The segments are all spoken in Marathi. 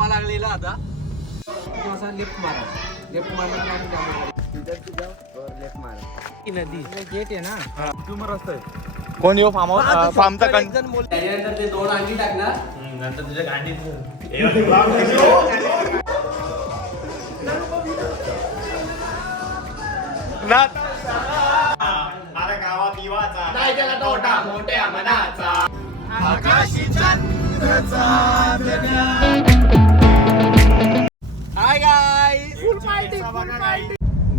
थकवा लागलेला आता. तो असा लेफ्ट मारा. लेफ्ट मारला की आम्ही त्यामध्ये लेफ्ट मारा की नदी गेट आहे ना. कोण येऊ फार्म हाऊस? फार्मचा कं त्याच्यानंतर ते दोन अंडी टाकणार. नंतर तुझ्या गांडीत ना अरे गावा पिवाचा नाही त्याला तोटा मोठ्या मनाचा. हाय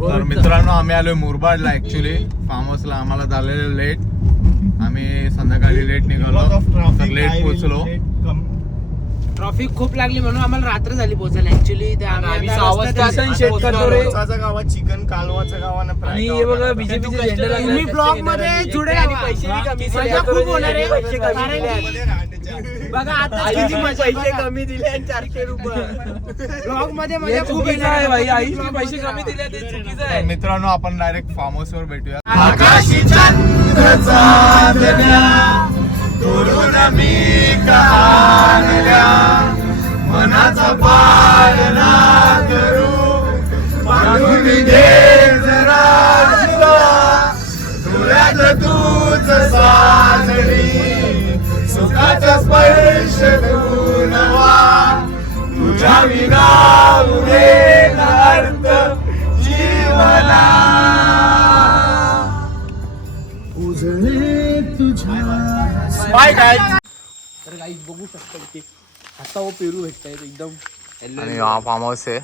तर मित्रांनो आम्ही आलोय मुरबाडला ऍक्च्युली फार्म हाऊसला आम्हाला झालेलं लेट आम्ही संध्याकाळी लेट निघालो. तर लेट पोहोचलो. ट्रॉफिक खूप लागली म्हणून आम्हाला रात्र झाली पोहोचायला ऍक्च्युली गावात चिकन कालवाचा गावानं हे तुम्ही ब्लॉगमध्ये खूप होणार आहे. बघा आता किती मजा पैसे कमी दिले आणि चारशे रुपये. ब्लॉगमध्ये मजा खूप येणार आहे भाई आईने पैसे कमी दिले ते चुकीचं आहे. मित्रांनो आपण डायरेक्ट फार्म हाऊस वर भेटूया. जरा तूच साजरी सुखाचा स्पर्श नवा तुझ्या विना उरेल अर्थ जीवना. उजळे तुझ्या बाय काय तर काही बघू शकता की आता वो पेरू भेटतायत एकदम. आणि हा फार्म हाऊस आहे.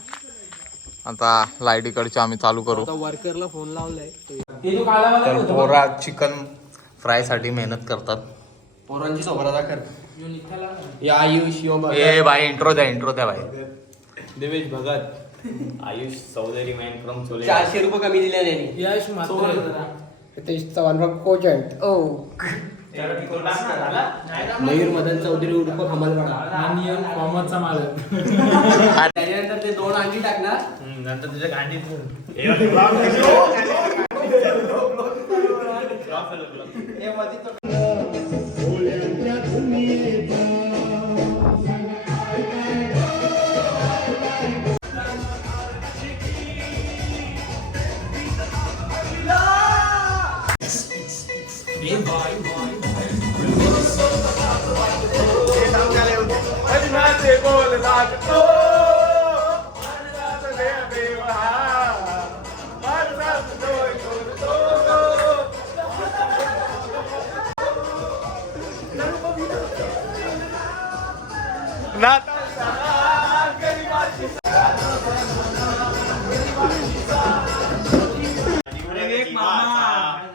आता लाइट इकडचे आम्ही चालू करू. आता वर्करला फोन लावलाय. तर पोरा चिकन फ्रायसाठी मेहनत करतात. पोरांची सोबत आता कर. या आयुष यो बघ. ए भाई इंट्रो द्या इंट्रो द्या भाई देवेश भगत. आयुष चौधरी मॅन क्रम चोले. चारशे रुपये कमी दिले त्यांनी. यश मात्र हितेश चव्हाण फ्रॉम कोजंट. ओ. मयूर मदन चौधरी उर्फ खमलवाडा आणि फॉर्मचा मालक. त्याच्यानंतर ते दोन अंडी टाकणार. नंतर तुझ्या गांडीत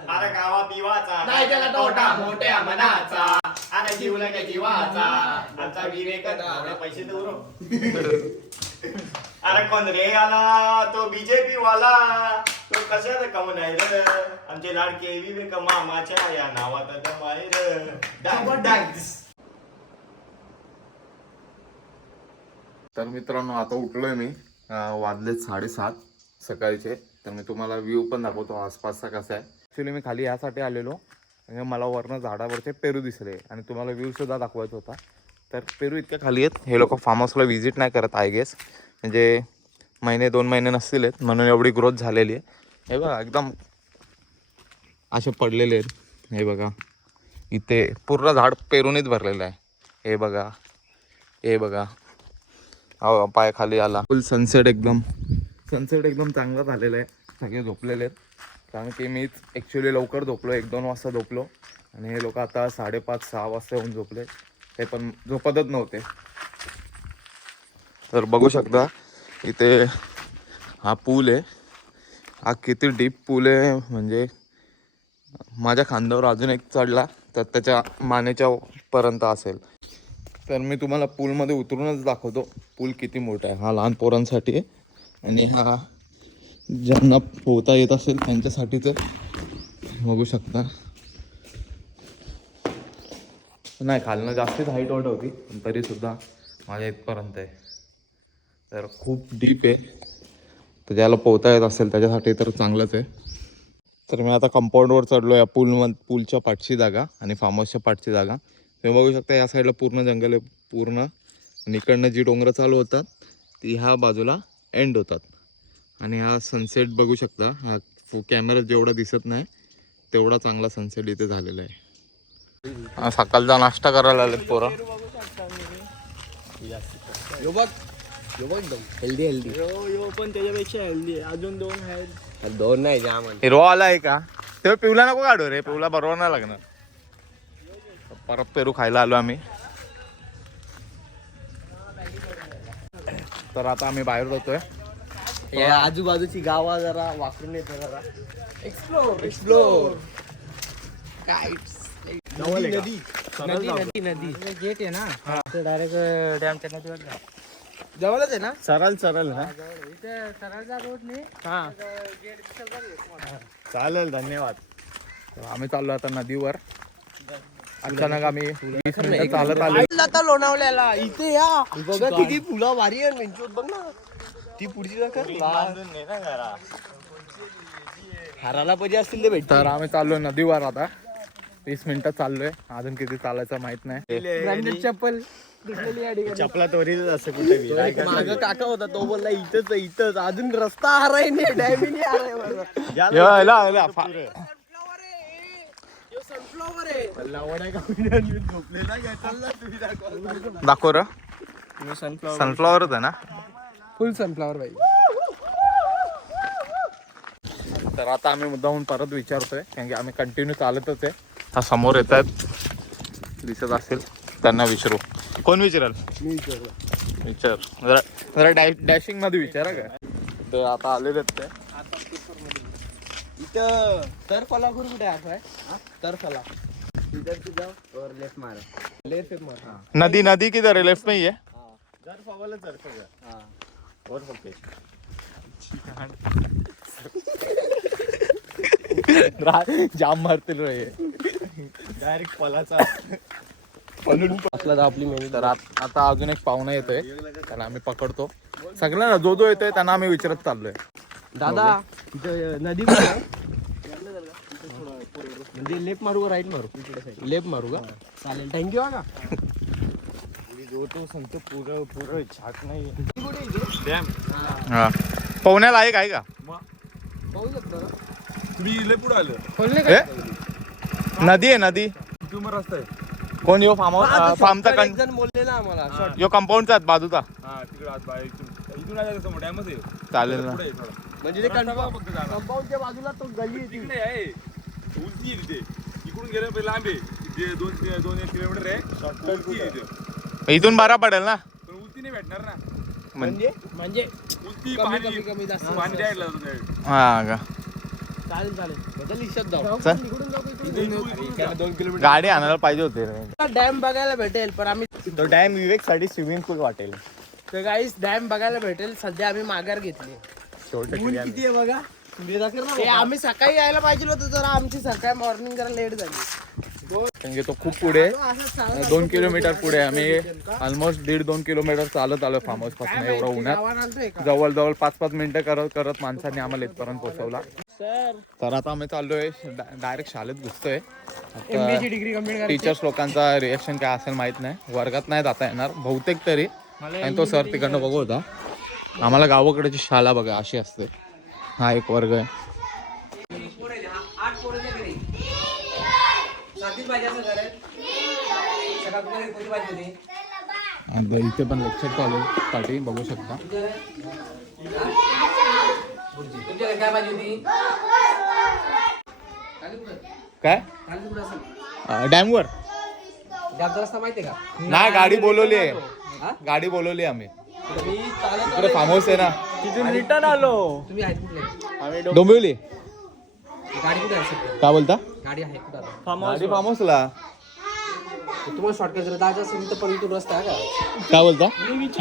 अरे गावा पिवाचा नाही त्याला तोटा मोठ्या मनाचा. अरे जीवला काय जीवाचा. आमचा विवेक थोडे पैसे देऊ अरे कोण रे आला? तो बीजेपी वाला. तो कशाला कमून आहे रे? आमचे लाडके विवेक मामाच्या या नावात आहे रे डांग डांग तर मित्रांनो आता उठलोय मी. वाजलेत साडेसात सकाळचे. तर मी तुम्हाला व्ह्यू पण दाखवतो आसपासचा कसा आहे. ॲक्च्युली मी खाली यासाठी आलेलो. म्हणजे मला वरनं झाडावरचे पेरू दिसले. आणि तुम्हाला व्ह्यू सुद्धा दाखवायचा होता. तर पेरू इतक्या खाली आहेत. हे लोक फार्म हाऊसला व्हिजिट नाही करत आय गेस म्हणजे महिने दोन महिने नसतील आहेत. म्हणून एवढी ग्रोथ झालेली आहे. हे बघा एकदम असे पडलेले आहेत. हे बघा. इथे पूर्ण झाड पेरूनच भरलेलं आहे. हे बघा. हे बघा. हो पाय खाली आला. फुल सनसेट एकदम. सनसेट एकदम चांगला झालेला आहे. सगळे झोपलेले आहेत. कारण की मीच ॲक्च्युली लवकर झोपलो एक दोन वाजता झोपलो. आणि हे लोक आता साडेपाच सहा वाजता येऊन झोपले. ते पण झोपतच नव्हते. तर बघू शकता इथे हा पूल आहे. हा किती डीप पूल आहे. म्हणजे माझ्या खांद्यावर अजून एक चढला तर त्याच्या मानेच्या पर्यंत असेल. तर मी तुम्हाला पूलमध्ये उतरूनच दाखवतो. पूल किती मोठा आहे. हा लहान पोरांसाठी आहे. आणि हा ज्यांना पोहता येत असेल त्यांच्यासाठीच तर बघू शकता. नाही खालनं जास्तीच हाईट वाट होती पण तरीसुद्धा माझ्या इथपर्यंत आहे. तर खूप डीप आहे. तर ज्याला पोहता येत असेल त्याच्यासाठी तर चांगलंच आहे. तर मी आता कंपाऊंडवर चढलो या पूल पूलच्या पाठची जागा आणि फार्म हाऊसच्या पाठची जागा. तुम्ही बघू शकता या साईडला पूर्ण जंगल आहे पूर्ण. आणि इकडनं जी डोंगरं चालू होतात ती ह्या बाजूला एंड होतात. आणि हा सनसेट बघू शकता हा कॅमेरा जेवढा दिसत नाही तेवढा चांगला सनसेट इथे झालेला आहे. हा, सकाळचा नाश्ता करायला आलेत पोरं. हेल्दी हेल्दी पण त्याच्यापेक्षा हेल्दी अजून दोन आहेत. दोन नाही. हिरवा आला आहे का? तेव्हा पिवला नको काढू रे पिवला बरोबर नाही लागणार. परत पेरू खायला आलो आम्ही. तर आता आम्ही बाहेर होतोय या आजूबाजूची गावा जरा वापरून येतो जरा. एक्सप्लोर एक्सप्लोर काय नदी नदी. नदी. नदी नदी गेट आहे ना? डायरेक्ट डॅमच्या नदीवर जवळच आहे ना? सरळ सरळ ना इथे सरळचा रोड नाही. हा. चालेल धन्यवाद. आम्ही चाललो आता नदीवर. अचानक आम्ही वीस मिनिटं चालत आलो. आता लोणावल्याला. इथे या. बघा किती फुलं भारी आहे मेंचूत बघ ना. ती पुढची हाराला पाहिजे असतील ते भेट तर आम्ही चाललोय नदीवर आता. वीस मिनिटं चाललोय. अजून किती चालायचं माहीत नाही. ब्रँडेड चप्पल. चपला तोरीच असं कुठे? माग काका होता तो बोलला इथंच इथंच. अजून रस्ता हराय नाही डॅमी नाही हराय मला. याला यो, याला, याला, फा- लावण्या गावण्या झोपलेला काय चालला तुम्ही दाखवा. दाखव र. मी sunflower सनफ्लॉवरच आहे ना? फुल सनफ्लावर बाई. तर आता आम्ही मुद्दाहून परत विचारतोय कारण की आम्ही कंटिन्यू चालतच आहे. हा समोर येत आहेत दिसत असेल त्यांना विचारू. कोण विचाराल? विचार. जरा जरा डॅश डॅशिंगमध्ये विचारा काय ते आता आलेले आहेत ते. इथं तर कोल्हापूर कुठे आहे? असं आहे तर फला. इधर से जाओ और लेफ्ट मारो. लेफ्ट मारो. नदी नदी किधर है? लेफ्ट में ही? है. जर फवाला जर फवा. हाँ. और फके. जाम मारतील रे. डायरेक्ट पलाचा असला तर आपली मेहनत तर आत- आता अजून एक पाहुणा येतोय. त्याला आम्ही पकडतो. सगळ्यांना जो जो येतोय त्यांना आम्ही विचारत चाललोय. दादा. इथं नदी आहे? म्हणजे लेफ्ट मारू का राईट मारू? लेफ्ट मारू का? चालेल. थँक्यू का जो तो सांगतो पुरं पुरं छाक नाही डॅम हा. पाहुण्याला आहे काय का? पाहू शकतो ना तुम्ही लय पुढे आलं खोलले ए? नदी आहे नदी. तुम्ही रस्ता आहे कोण यो फार्म हाऊस? फार्मचा कं जण बोलले ना आम्हाला. यो कंपाऊंडचा बाजूचा. हा तिकडे आत बाहेर इथून इथून आलं समोर डॅमच आहे चालेल ना. पुढे आहे थोडा म्हणजे ते. कंपाऊंडच्या बाजूला तो गली आहे ती. तिकडे आहे. उलटी आहे तिथे. इकडून गेलं पहिले लांब आहे. तिथे दोन दोन एक किलोमीटर आहे. उलटी आहे तिथे. इथून बारा पडेल ना? पण उलटी नाही भेटणार ना. म्हणजे? म्हणजे उलटी कमी पाणी कमी कमी जास्त पाणी हा का? चालेल चालेल. बदल जाऊ. चल. गाडी आणायला पाहिजे होते रे. डॅम बघायला भेटेल पण आम्ही तो डॅम विवेकसाठी स्विमिंग पूल वाटेल. तर गाईस डॅम बघायला भेटेल. सध्या आम्ही माघार घेतली. ऊन किती आहे बघा. ते आम्ही सकाळी यायला पाहिजे होतं जरा आमची सकाळी मॉर्निंग जरा लेट झाली. कारण की तो खूप पुढे आहे. दोन किलोमीटर पुढे आहे. आम्ही ऑलमोस्ट दीड दोन किलोमीटर चालत आलो फार्म हाऊसपासून एवढं उन्हात. जवळ जवळ पाच पाच मिनिटं करत करत माणसांनी आम्हाला इथपर्यंत पोहोचवला. सर तर आता आम्ही चाललोय. डायरेक्ट शाळेत घुसतोय. एमबीएची डिग्री कंप्लीट करायची. टीचर्स लोकांचा रिएक्शन काय असेल माहीत नाही. वर्गात नाही जाता येणार बहुतेक तरी. आणि तो सर तिकडनं बघू होता आम्हाला गावाकडची शाळा बघा अशी असते. हा एक वर्ग आहे. आता इथे पण लेक्चर चालू साठी बघू शकता. काय? डॅमवर? माहितीये का? नाही गाडी बोलवली आहे. गाडी बोलवली आम्ही. इकडे फार्म हाऊस आहे ना. तिथून रिटर्न आलो. तुम्ही आहेत कुठले? डोंबिवली. गाडी कुठे आहे सध्या? काय बोलता? गाडी आहे कुठे आता? गाडी फार्म हाऊसला तुम्हाला शॉर्टकट जर जायचं असेल तर पण इथून रस्ता आहे का? काय बोलता?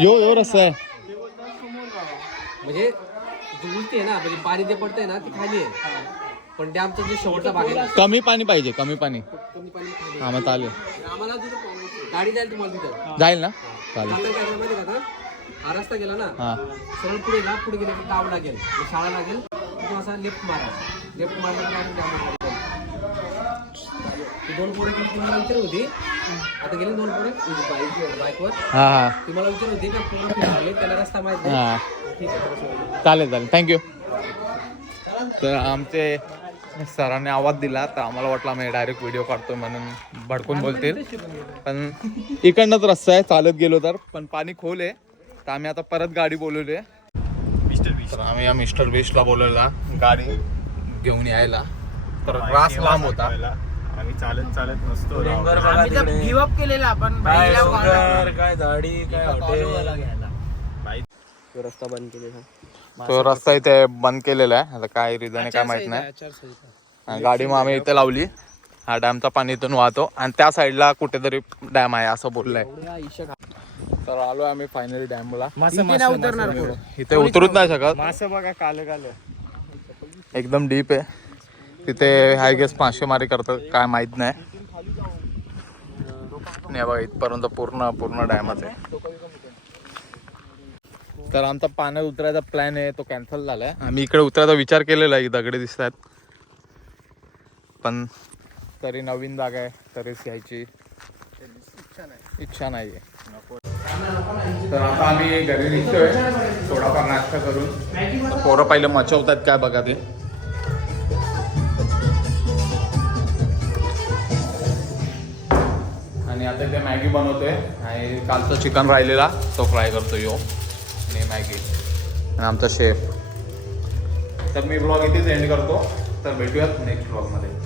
यो यो रस्ता आहे. म्हणजे जी उलटी आहे ना म्हणजे पाणी जे पडतंय ना ती खाली आहे. पण डॅमचा जे शेवटचा भाग आहे ना, कमी पाणी पाहिजे कमी पाणी. कमी पाणी खाली हा मग चालेल. आहे. आम्हाला तिथं गाडी जाईल तुम्हाला तिथं. जाईल ना? चालेल. चांगलं काय माहिती का आता? हा रस्ता गेला ना हा. सरळ पुढे ना पुढे गेले की गाव लागेल. मग शाळा लागेल. तिथून असा लेफ्ट मारा. लेफ्ट मारला की आपण. ती दोन पुढे किती किलोमीटर होती. आता गेले दोन पोरे. बाईक बाईकवर हां हां. ती मला होती का पूर्ण आले? त्याला रस्ता माहीत नाही. हां. ठीक आहे चालेल चालेल. थँक्यू तर आमचे सरांनी आवाज दिला तर आम्हाला वाटलं आम्ही डायरेक्ट व्हिडिओ काढतो म्हणून भडकून बोलतील. पण इकडनंच रस्ता आहे चालत गेलो तर. पण पाणी खोल आहे. तर आम्ही आता परत गाडी बोलवली आहे. तर आम्ही या मिस्टर बेस्टला बोलवला. गाडी. घेऊन यायला. तर रास लांब होता. आम्ही चालत चालत नसतो आम्ही तर गिव्ह केलेला आपण. काय झाडी काय हॉटेल रस्ता बंद केलेला. तो रस्ता इथे बंद केलेला आहे. आता काय रिझन आहे काय माहीत नाही. गाडी मग आम्ही इथे लावली. हा डॅमचा पाणी इथून वाहतो. आणि त्या साईडला कुठेतरी डॅम आहे असं बोललंय. तर आलो आम्ही फायनली डॅमला. नाही उतरणार पुढं. इथे उतरूच नाही शकत. मासे बघा काले काले. एकदम डीप आहे. तिथे आय गेस मासेमारी करतात काय माहीत नाही. नाही बघा इथपर्यंत पूर्ण पूर्ण डॅमच आहे. तर आमचा पाण्यात उतरायचा प्लॅन आहे तो कॅन्सल झालाय. आम्ही इकडे उतरायचा विचार केलेला आहे दगडे दिसत आहेत पण तरी नवीन जागा आहे तरीच घ्यायची. इच्छा नाही आहे तर आता आम्ही घरी निघतोय. थोडाफार नाश्ता करून. पोरं पहिले मचवतात काय बघा ते. आणि आता ते मॅगी बनवतोय. आणि कालचं चिकन राहिलेला तो फ्राय करतो यो. आणि मॅगी. आणि आमचा शेफ. तर मी ब्लॉग इथेच एंड करतो. तर भेटूयात नेक्स्ट ब्लॉगमध्ये.